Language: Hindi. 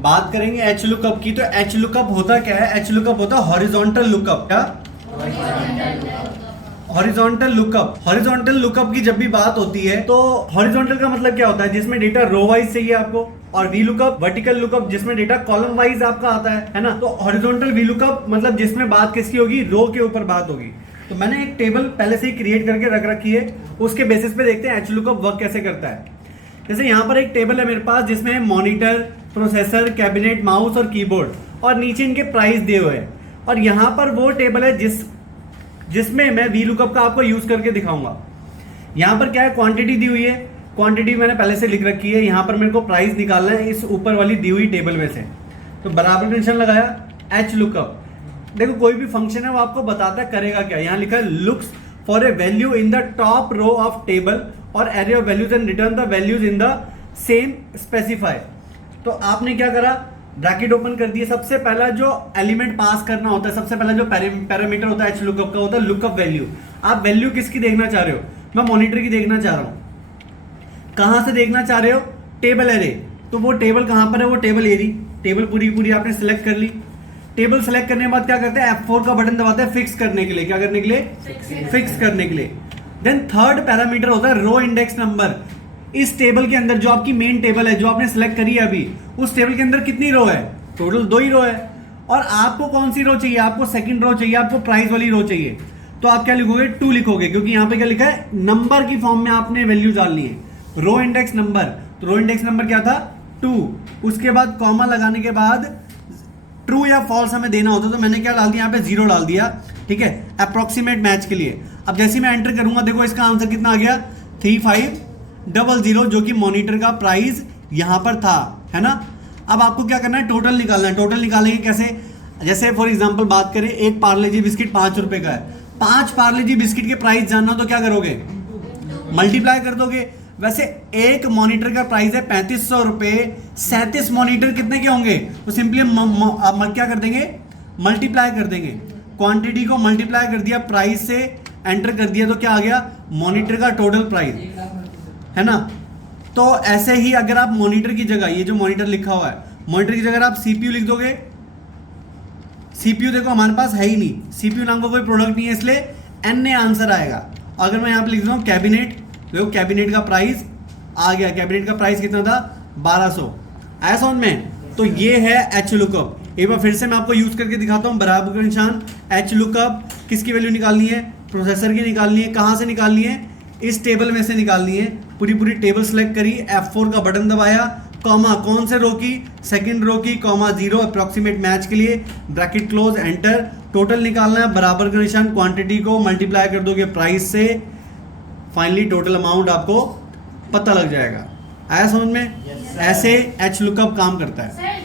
बात करेंगे एच लुकअप की। तो एच लुकअप होता क्या है? एच लुकअप होता है हॉरिजॉन्टल लुकअप। क्या? Horizontal lookup. हॉरिजॉन्टल लुकअप की जब भी बात होती है तो हॉरिजॉन्टल का मतलब क्या होता है? जिसमें डेटा रो वाइज चाहिए आपको। और वी लुकअप वर्टिकल लुकअप जिसमें डेटा कॉलम वाइज आपका आता है ना। तो हॉरिजॉन्टल वी लुकअप मतलब जिसमें बात किसकी होगी? रो के ऊपर बात होगी। तो मैंने एक टेबल पहले से ही क्रिएट करके रख रखी है, उसके बेसिस पे देखते हैं एच लुकअप वर्क कैसे करता है। जैसे यहाँ पर एक टेबल है मेरे पास जिसमें मॉनिटर, प्रोसेसर, कैबिनेट, माउस और कीबोर्ड और नीचे इनके प्राइस दिए हुए हैं। और यहाँ पर वो टेबल है जिसमें मैं वी लुकअप का आपको यूज करके दिखाऊंगा। यहाँ पर क्या है? क्वांटिटी दी हुई है, क्वांटिटी मैंने पहले से लिख रखी है। यहाँ पर मेरे को प्राइस निकालना है इस ऊपर वाली दी हुई टेबल में से। तो बराबर निशान लगाया, एच लुकअप। देखो कोई भी फंक्शन है वो आपको बताता है करेगा क्या। यहाँ लिखा है looks for a value in the top row of table और array of values and return the values in the same specify. तो आपने क्या करा? ब्रैकेट ओपन कर दिया। सबसे पहला जो एलिमेंट पास करना होता है, सबसे पहला जो पैरामीटर होता है एच लुकअप का होता है लुकअप वैल्यू। आप वैल्यू किसकी देखना चाह रहे हो? मैं मॉनिटर की देखना चाह रहा हूं। कहां से देखना चाह रहे हो? Table array. तो वो टेबल कहां पर है? वो टेबल एरी। टेबल पूरी आपने सिलेक्ट कर ली। टेबल सेलेक्ट करने के बाद क्या करते हैं? F4 का बटन दबाते हैं फिक्स करने के लिए। क्या करने के लिए? फिक्स करने के लिए। देन थर्ड पैरामीटर होता है रो इंडेक्स नंबर। इस टेबल के अंदर जो आपकी मेन टेबल है जो आपने सेलेक्ट करी है अभी, उस टेबल के अंदर कितनी रो है? टोटल 2 ही रो है। और आपको कौन सी रो चाहिए? आपको सेकंड रो चाहिए, आपको प्राइस वाली रो चाहिए। तो आप क्या लिखोगे? 2 लिखोगे, क्योंकि यहाँ पे क्या लिखा है? नंबर की फॉर्म में आपने वैल्यू डालनी है। Row index number. तो रो इंडेक्स नंबर क्या था? 2। उसके बाद कॉमा लगाने के बाद ट्रू या फॉल्स हमें देना होता, तो मैंने क्या डाल दिया? यहाँ पे 0 डाल दिया। ठीक है, अप्रोक्सीमेट मैच के लिए। अब जैसे ही मैं एंटर करूंगा, देखो इसका आंसर कितना आ गया? 3500, जो कि मॉनिटर का प्राइस यहां पर था, है ना। अब आपको क्या करना है? टोटल निकालना है। टोटल निकालेंगे कैसे? जैसे फॉर एग्जांपल बात करें, एक पार्ले जी बिस्किट 5 रुपए का है। 5 पार्ले जी बिस्किट के प्राइस जानना तो क्या करोगे? मल्टीप्लाई कर दोगे। वैसे एक मॉनिटर का प्राइस है 3500 रुपए। 37 मॉनिटर कितने के होंगे? तो सिंपली हम क्या कर देंगे? मल्टीप्लाई कर देंगे। क्वांटिटी को मल्टीप्लाई कर दिया प्राइस से, एंटर कर दिया, तो क्या आ गया? मॉनिटर का टोटल प्राइस, है ना। तो ऐसे ही अगर आप मॉनिटर की जगह, ये जो मॉनिटर लिखा हुआ है, मॉनिटर की जगह आप सीपीयू लिख दोगे। सीपीयू देखो हमारे पास है ही नहीं, सीपीयू नाम का कोई प्रोडक्ट नहीं है, इसलिए एन ए आंसर आएगा। अगर मैं यहाँ पे लिख दूँ कैबिनेट, देखो कैबिनेट का प्राइस आ गया। कैबिनेट का प्राइस कितना था? 1200। आया समझ में? तो ये है एच लुकअप। एक बार फिर से मैं आपको यूज करके दिखाता हूँ। बराबर का निशान, एच लुकअप। किसकी वैल्यू निकालनी है? प्रोसेसर की निकालनी है। कहाँ से निकालनी है? इस टेबल में से निकालनी है। पूरी टेबल सेलेक्ट करी, F4 का बटन दबाया, कॉमा कौन से रो की? सेकंड रो की, कॉमा 0 अप्रोक्सीमेट मैच के लिए, ब्रैकेट क्लोज, एंटर। टोटल निकालना है। बराबर का निशान, क्वांटिटी को मल्टीप्लाई कर दोगे प्राइस से, फाइनली टोटल अमाउंट आपको पता लग जाएगा। आया समझ में? ऐसे एच लुकअप काम करता है।